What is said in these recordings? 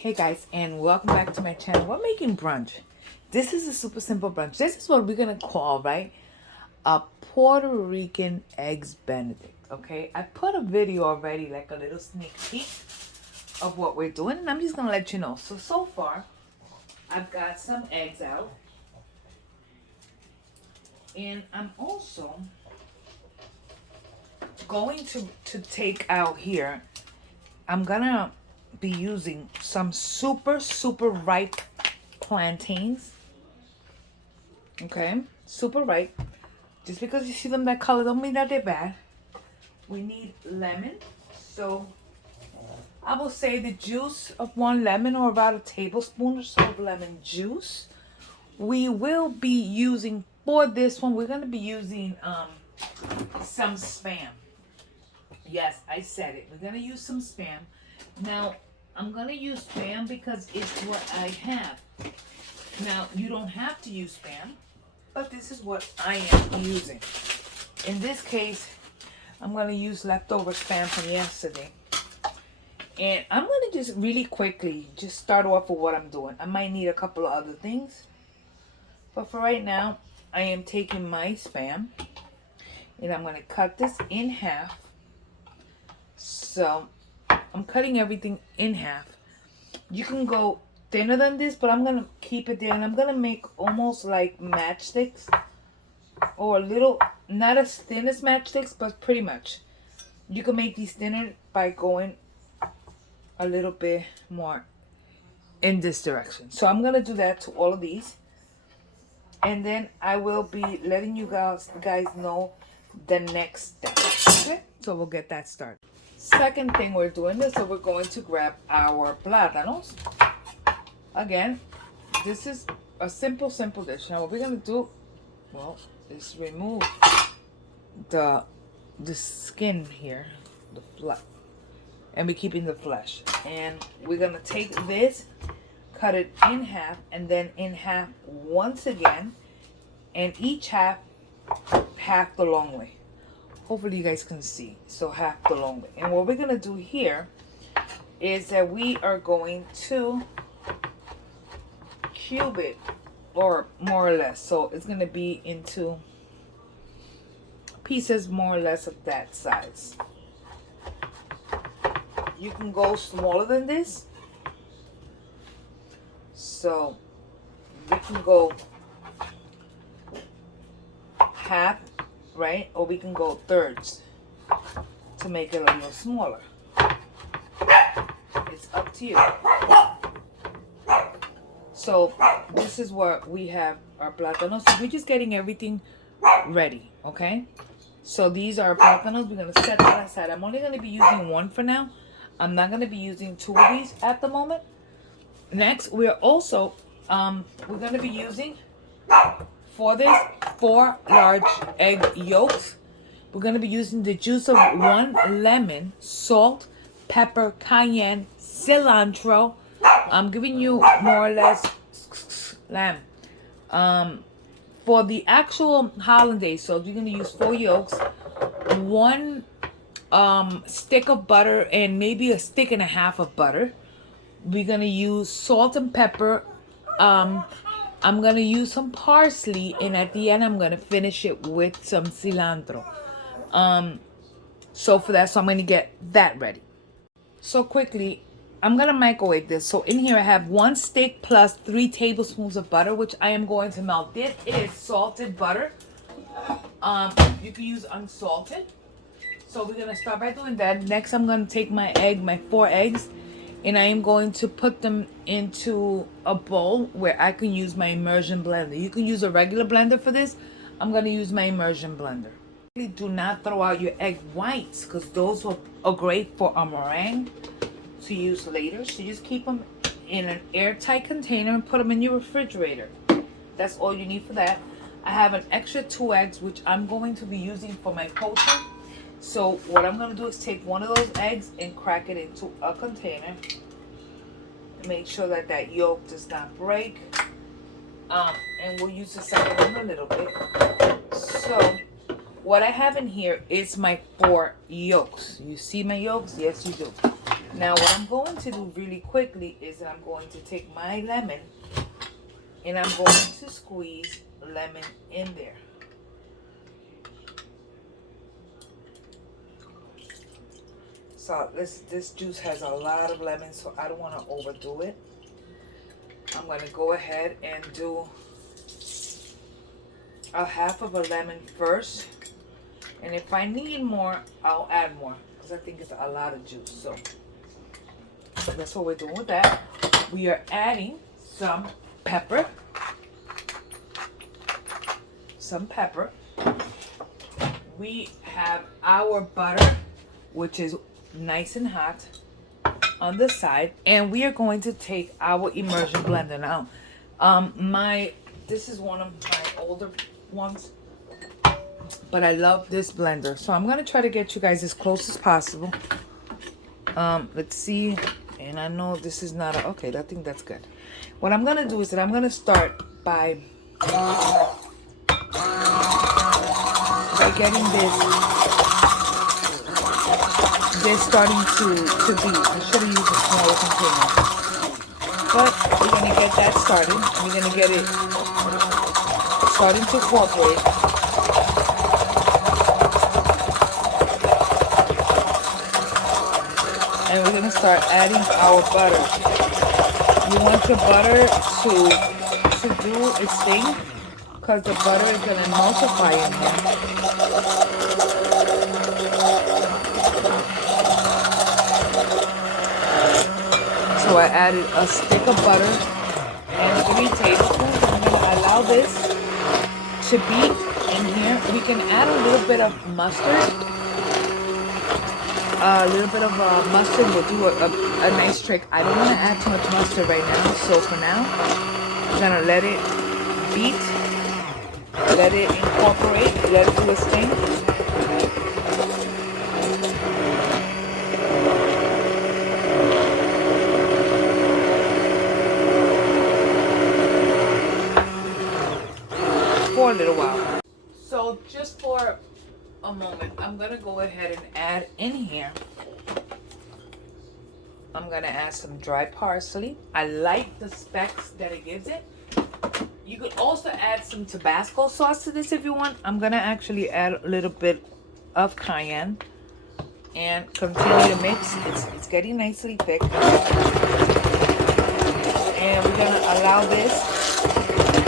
Hey guys, and welcome back to my channel. We're making brunch. This is a super simple brunch. This is what we're gonna call, right, a Puerto Rican eggs benedict. Okay, I put a video already, like a little sneak peek of what we're doing, and I'm just gonna let you know. So far I've got some eggs out, and I'm also going to take out here. I'm gonna be using some super ripe plantains. Okay, super ripe. Just because you see them that color don't mean that they're bad. We need lemon, so I will say the juice of one lemon, or about a tablespoon or so of lemon juice. We will be using, for this one, we're going to be using some Spam. Yes, I said it. We're going to use some Spam. Now, I'm going to use Spam because it's what I have. Now, you don't have to use Spam, but this is what I am using. In this case, I'm going to use leftover Spam from yesterday. And I'm going to just really quickly just start off with what I'm doing. I might need a couple of other things. But for right now, I am taking my Spam. And I'm going to cut this in half. So, I'm cutting everything in half. You can go thinner than this, but I'm going to keep it there. And I'm going to make almost like matchsticks. Or a little, not as thin as matchsticks, but pretty much. You can make these thinner by going a little bit more in this direction. So I'm going to do that to all of these. And then I will be letting you guys know the next step. Okay? So we'll get that started. Second thing we're doing is, so we're going to grab our plátanos. Again, this is a simple dish. Now what we're going to do, well, is remove the skin here, the flesh, and we're keeping the flesh. And we're going to take this, cut it in half, and then in half once again, and each half the long way. Hopefully you guys can see. So half the long way. And what we're going to do here is that we are going to cube it, or more or less. So it's going to be into pieces more or less of that size. You can go smaller than this. So we can go half, right? Or we can go thirds to make it a little smaller. It's up to you. So this is what we have our plátanos. So we're just getting everything ready, okay? So these are plátanos. We're going to set that aside. I'm only going to be using one for now. I'm not going to be using two of these at the moment. Next, we're also, we're going to be using, for this, 4 large egg yolks. We're going to be using the juice of 1 lemon, salt, pepper, cayenne, cilantro. I'm giving you more or less lamb. For the actual hollandaise, so you're going to use 4 yolks, 1 stick of butter, and maybe a stick and a half of butter. We're going to use salt and pepper. I'm going to use some parsley, and at the end I'm going to finish it with some cilantro. So for that, so I'm going to get that ready. So quickly, I'm going to microwave this. So in here I have 1 stick plus 3 tablespoons of butter, which I am going to melt. This is salted butter. You can use unsalted. So we're going to start by doing that. Next, I'm going to take my 4 eggs, and I am going to put them into a bowl where I can use my immersion blender. You can use a regular blender for this. I'm going to use my immersion blender. Do not throw out your egg whites, because those are great for a meringue to use later. So you just keep them in an airtight container and put them in your refrigerator. That's all you need for that. I have an extra 2 eggs, which I'm going to be using for my poaching. So what I'm going to do is take one of those eggs and crack it into a container. And make sure that that yolk does not break. And we'll use the second one a little bit. So what I have in here is my 4 yolks. You see my yolks? Yes, you do. Now what I'm going to do really quickly is that I'm going to take my lemon and I'm going to squeeze lemon in there. So this juice has a lot of lemon, so I don't want to overdo it. I'm going to go ahead and do a half of a lemon first. And if I need more, I'll add more. Because I think it's a lot of juice. So that's what we're doing with that. We are adding some pepper. Some pepper. We have our butter, which is nice and hot on the side, and we are going to take our immersion blender now. This is one of my older ones, but I love this blender, so I'm gonna try to get you guys as close as possible. Let's see, and I know this is not okay. I think that's good. What I'm gonna do is that I'm gonna start by getting this starting to beat. I should have used a smaller container. But we're going to get that started. We're going to get it starting to incorporate. And we're going to start adding our butter. You want your butter to do its thing, because the butter is going to emulsify in here. So I added a stick of butter and 3 tablespoons. I'm going to allow this to beat in here. We can add a little bit of mustard. A little bit of mustard will do a nice trick. I don't want to add too much mustard right now. So for now, I'm going to let it beat. Let it incorporate. Let it do its thing. For a little while. So just for a moment, I'm gonna go ahead and add in here. I'm gonna add some dry parsley. I like the specks that it gives it. You could also add some Tabasco sauce to this if you want. I'm gonna actually add a little bit of cayenne and continue to mix. It's getting nicely thick, and we're gonna allow this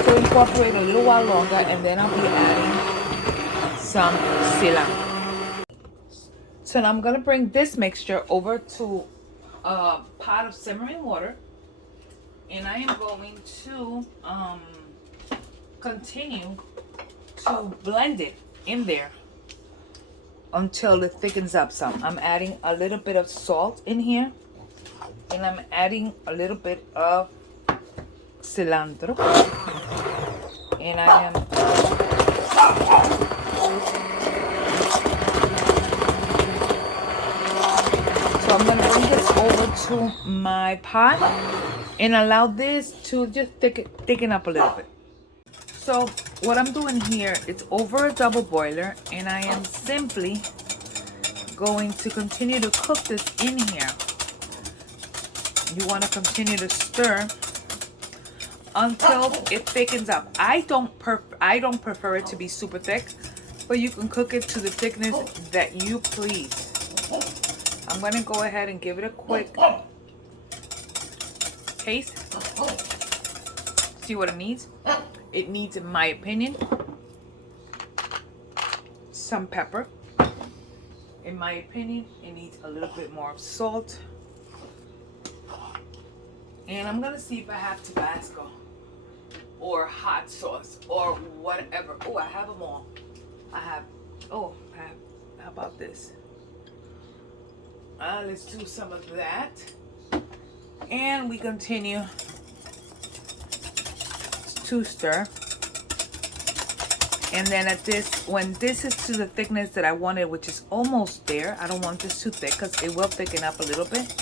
to incorporate a little while longer, and then I'll be adding some cilantro. So now I'm gonna bring this mixture over to a pot of simmering water, and I am going to continue to blend it in there until it thickens up some. I'm adding a little bit of salt in here, and I'm adding a little bit of cilantro, and I am so I'm gonna bring this over to my pot and allow this to just thicken up a little bit. So what I'm doing here, it's over a double boiler, and I am simply going to continue to cook this in here. You want to continue to stir until it thickens up. I don't prefer it to be super thick, but you can cook it to the thickness that you please. I'm going to go ahead and give it a quick taste. See what it needs. It needs, in my opinion, some pepper. In my opinion, it needs a little bit more of salt. And I'm going to see if I have Tabasco or hot sauce or whatever. Oh, I have them all. How about this? Let's do some of that. And we continue to stir. And then when this is to the thickness that I wanted, which is almost there, I don't want this too thick because it will thicken up a little bit.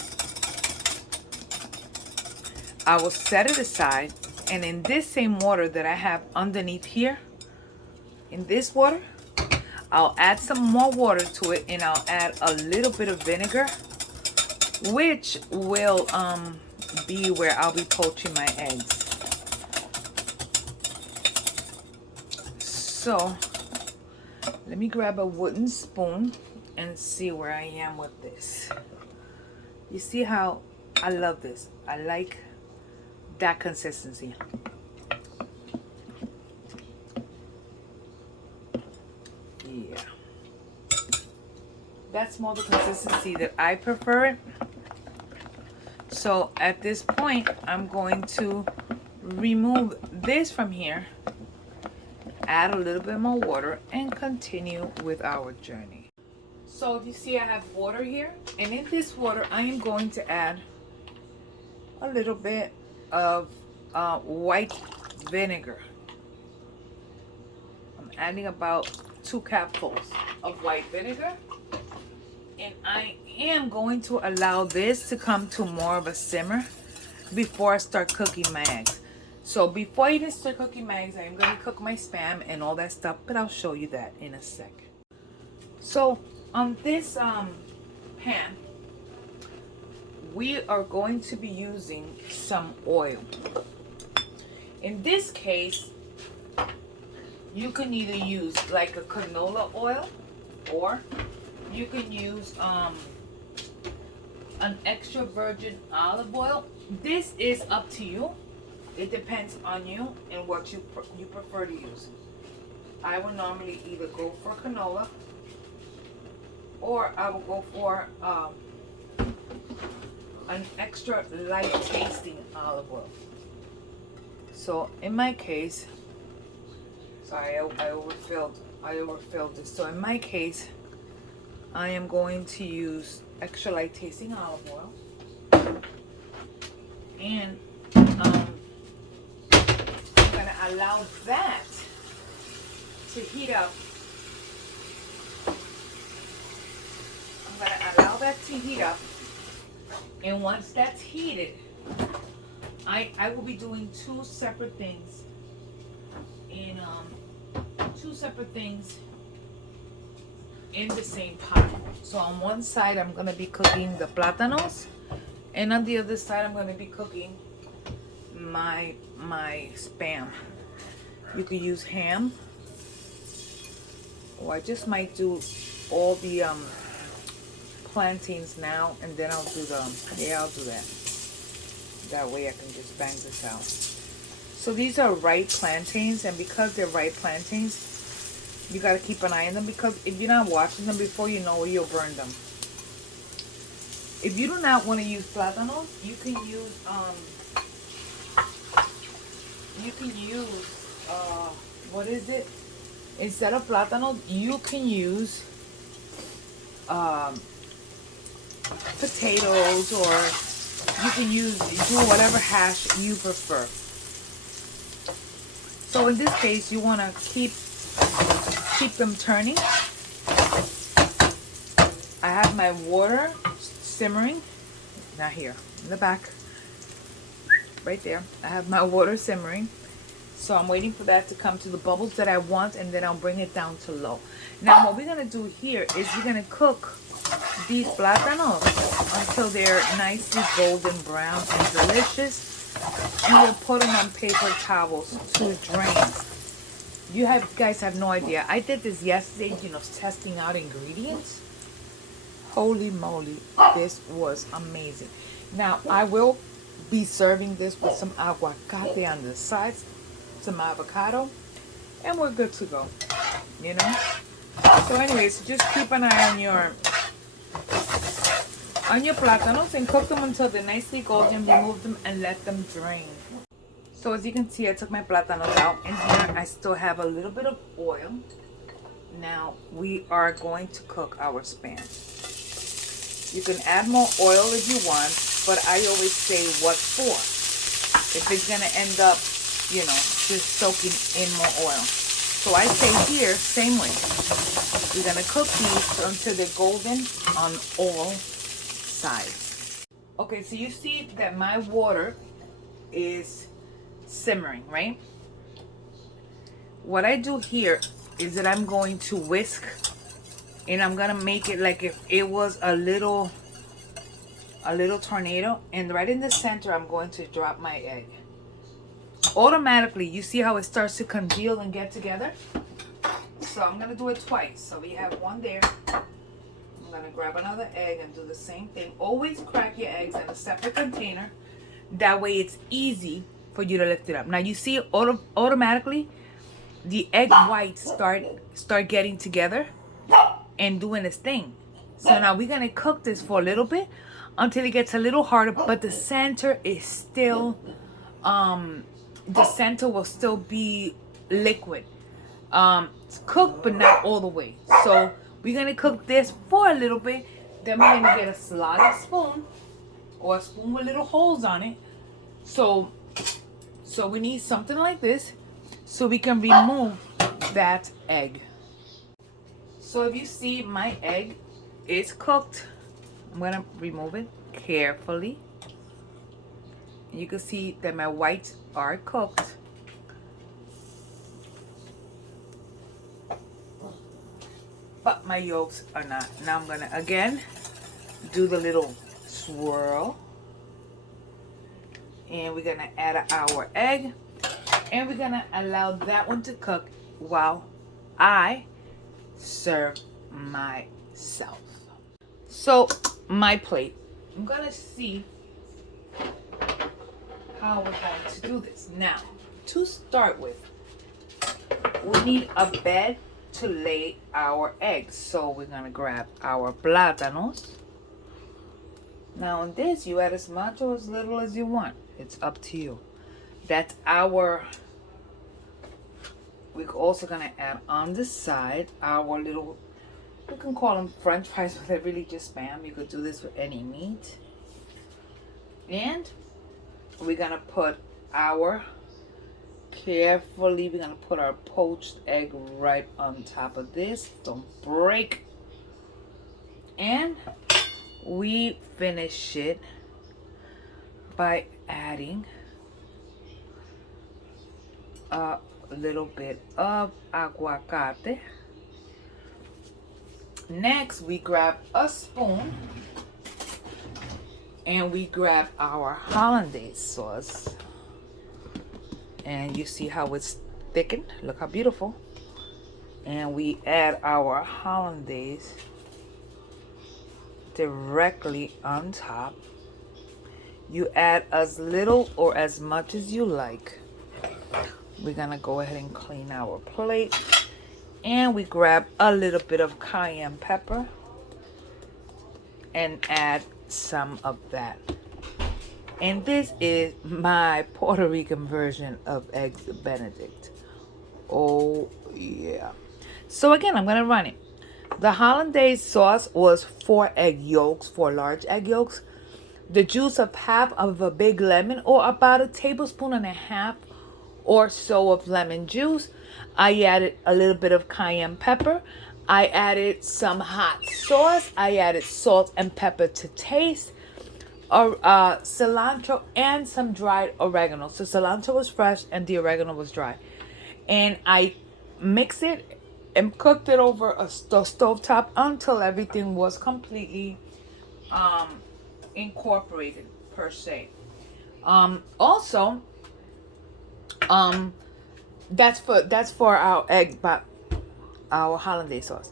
I will set it aside, and in this same water that I have underneath here, in this water, I'll add some more water to it, and I'll add a little bit of vinegar which will be where I'll be poaching my eggs. So let me grab a wooden spoon and see where I am with this. You see how I love this? I like that consistency. Yeah. That's more the consistency that I prefer it. So at this point, I'm going to remove this from here, add a little bit more water, and continue with our journey. So if you see, I have water here, and in this water I am going to add a little bit of white vinegar. I'm adding about 2 cupfuls of white vinegar, and I am going to allow this to come to more of a simmer before I start cooking my eggs. So before I even start cooking my eggs, I'm going to cook my Spam and all that stuff, but I'll show you that in a sec. So on this pan, we are going to be using some oil. In this case, you can either use like a canola oil, or you can use an extra virgin olive oil. This is up to you. It depends on you and what you prefer to use. I will normally either go for canola, or I will go for an extra light tasting olive oil. So in my case, sorry, I overfilled this. So in my case, I am going to use extra light tasting olive oil, and I'm gonna allow that to heat up. I'm gonna allow that to heat up, and once that's heated, I will be doing two separate things in the same pot. So on one side I'm gonna be cooking the plátanos, and on the other side I'm gonna be cooking my Spam. You could use ham, or I just might do all the plantains now, and then I'll do I'll do that. That way I can just bang this out. So these are ripe plantains, and because they're ripe plantains, you got to keep an eye on them, because if you're not watching them before you know it, you'll burn them. If you do not want to use plátanos, you can use what is it? Instead of plátanos, you can use potatoes, or you can do whatever hash you prefer. So in this case, you want to keep them turning. I have my water simmering, not here, in the back, right there. I have my water simmering, so I'm waiting for that to come to the bubbles that I want, and then I'll bring it down to low. Now what we're gonna do here is we're gonna cook these plátanos until they're nicely golden brown and delicious, and we'll put them on paper towels to drain. You guys have no idea. I did this yesterday, testing out ingredients. Holy moly, this was amazing. Now I will be serving this with some aguacate on the sides, some avocado, and we're good to go. So anyways, just keep an eye on your plátanos and cook them until they're nicely golden. Remove them and let them drain. So as you can see, I took my plátanos out. In here, I still have a little bit of oil. Now we are going to cook our Spam. You can add more oil if you want, but I always say what for. If it's gonna end up, just soaking in more oil. So I say here, same way. We're gonna cook these until they're golden on all sides. Okay, so you see that my water is simmering, right? What I do here is that I'm going to whisk, and I'm gonna make it like if it was a little a little tornado, and right in the center I'm going to drop my egg. Automatically, you see how it starts to congeal and get together? So I'm going to do it twice. So we have one there. I'm going to grab another egg and do the same thing. Always crack your eggs in a separate container. That way it's easy for you to lift it up. Now you see automatically the egg whites start getting together and doing its thing. So now we're going to cook this for a little bit until it gets a little harder, but the center is still the center will still be liquid. It's cooked but not all the way. So we're going to cook this for a little bit. Then we're going to get a slotted spoon or a spoon with little holes on it. So we need something like this so we can remove that egg. So if you see, my egg is cooked. I'm going to remove it carefully. You can see that my whites are cooked. But my yolks are not. Now I'm going to again do the little swirl. And we're going to add our egg. And we're going to allow that one to cook while I serve myself. So my plate, I'm going to see how we're going to do this. Now, to start with, we need a bed to lay our eggs. So we're going to grab our plátanos. Now on this, you add as much or as little as you want. It's up to you. That's our, we're also going to add on the side our little, you can call them french fries, but they're really just Spam. You could do this with any meat. And we're going to put our, carefully, we're going to put our poached egg right on top of this. Don't break. And we finish it by adding a little bit of aguacate. Next, we grab a spoon and we grab our hollandaise sauce. And you see how it's thickened? Look how beautiful. And we add our hollandaise directly on top. You add as little or as much as you like. We're gonna go ahead and clean our plate. And we grab a little bit of cayenne pepper and add some of that. And this is my Puerto Rican version of eggs benedict. Oh yeah. So again, I'm gonna run it. The hollandaise sauce was 4 egg yolks, 4 large egg yolks. The juice of half of a big lemon, or about 1.5 tablespoons or so of lemon juice. I added a little bit of cayenne pepper. I added some hot sauce. I added salt and pepper to taste. Cilantro and some dried oregano. So cilantro was fresh and the oregano was dry. And I mixed it and cooked it over a stove top until everything was completely incorporated per se. Also, that's for our egg, but our hollandaise sauce.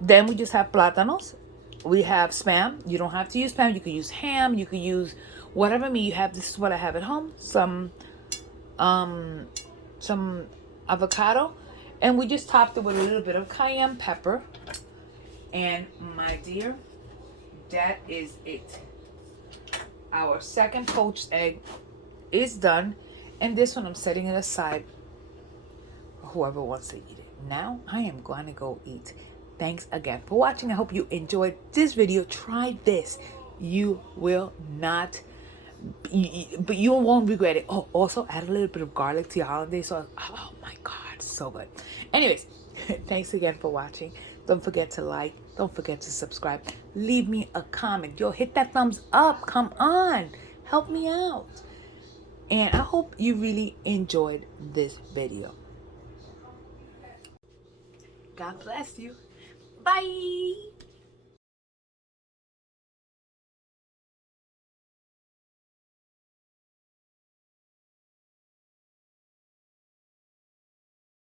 Then we just have plátanos. We have Spam. You don't have to use Spam. You can use ham. You can use whatever meat you have. This is what I have at home. Some avocado. And we just topped it with a little bit of cayenne pepper. And my dear, that is it. Our second poached egg is done. And this one I'm setting it aside for whoever wants to eat it. Now I am going to go eat. Thanks again for watching. I hope you enjoyed this video. Try this. You will not, but you won't regret it. Oh, also add a little bit of garlic to your hollandaise sauce. Oh my God, so good. Anyways, thanks again for watching. Don't forget to like. Don't forget to subscribe. Leave me a comment. Yo, hit that thumbs up. Come on. Help me out. And I hope you really enjoyed this video. God bless you. Bye.